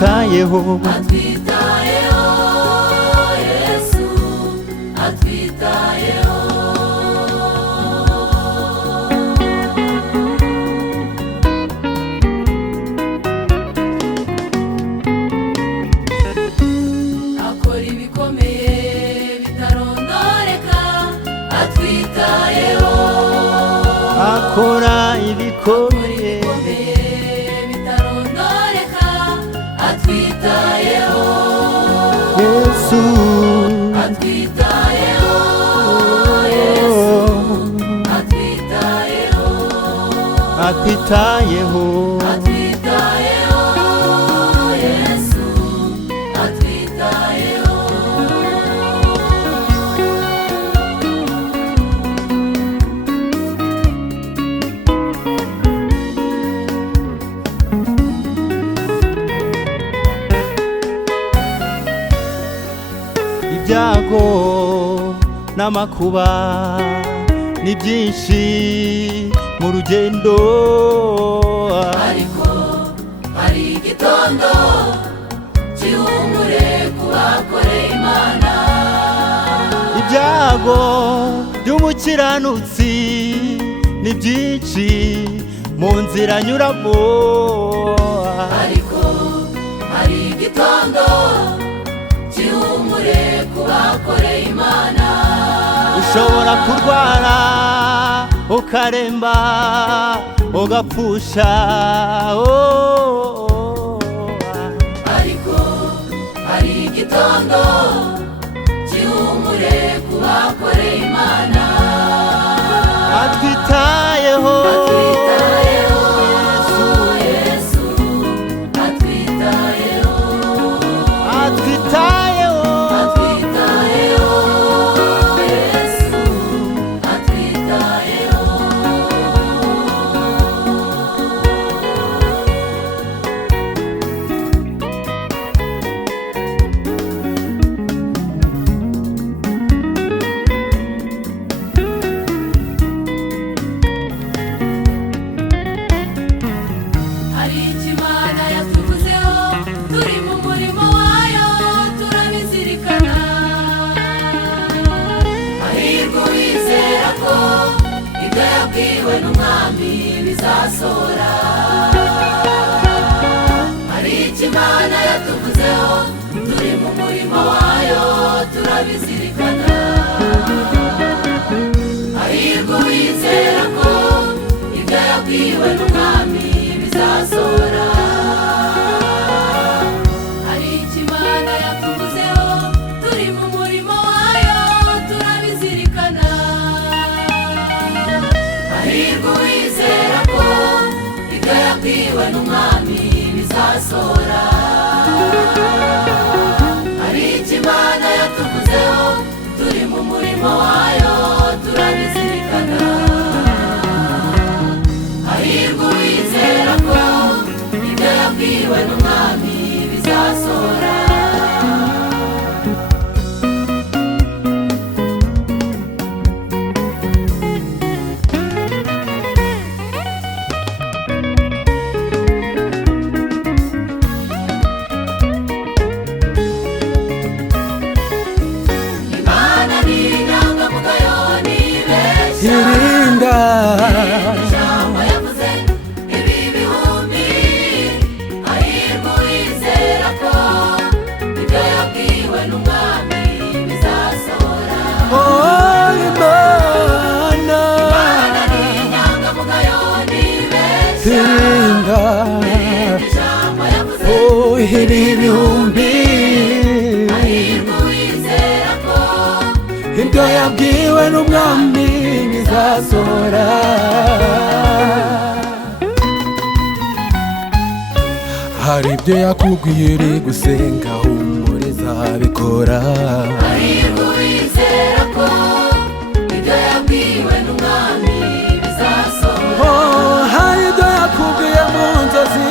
atwitayeho Yesu atwitayeho. Akora ibikomeye bitarondoreka atwitayeho. akora ibikomeye bitarondoreka atwitayeho. Yesu atwitayeho. Yesu atwitayeho. atwitayeho atwitayeho. Yesu atwitayeho. ibyago n'amakuba ni byinshi mu rugendo, ariko hari igitondo cy'ihumure ku bakoreye Imana. ibyago by'umukiranutsi ni byinshi mu nzira anyuramo, ariko hari igitondo cy'ihumure ku bakoreye Imana. ushobora kurwara ukaremba ugapfusha, ariko hari igitondo cy'ihumure ku bakoreye Imana. atwitayeho atwitayeho. Yesu atwitayeho. atwitayeho atwitayeho. Yesu atwitayeho. hari icyo Imana yatuvuzeho, turi mu murimo wayo turabizirikana. hahirwa uwizera ko ibyo yabwiwe n'umwami bizasohora. hari icyo Imana yatuvuzeho, turi mu murimo wayo turabizirikana. hahirwa uwizera ko ibyo yabwiwe n'umwami bizasohora. hari icyo Imana yatuvuzeho, turi mu murimo wayo turabizirikana. hahirwa uwizera ko ibyo yabwiwe n'umwami bizasohora. hari icyo Imana yatuvuzeho, turi mu murimo wayo turabizirikana. hahirwa uwizera ko ibyo yabwiwe n'umwami bizasohora. Imana ni inyangamugayo ntibeshya. irinda ijambo yavuze ibi bihumbi. hahirwa uwizera ko ibyo yabwiwe n'umwami bizasohora. Imana Imana ni inyangamugayo ntibeshya. irinda ijambo yavuze ibi bihumbi hahirwa uwizera ko ibyo yabwiwe n'umwami bizasohora. hari ibyo yakubwiye uri gusenga humuriza bikora. hahirwa uwizera ko ibyo yabwiwe n'umwami bizasohora. hari ibyo yakubwiye mu nzozi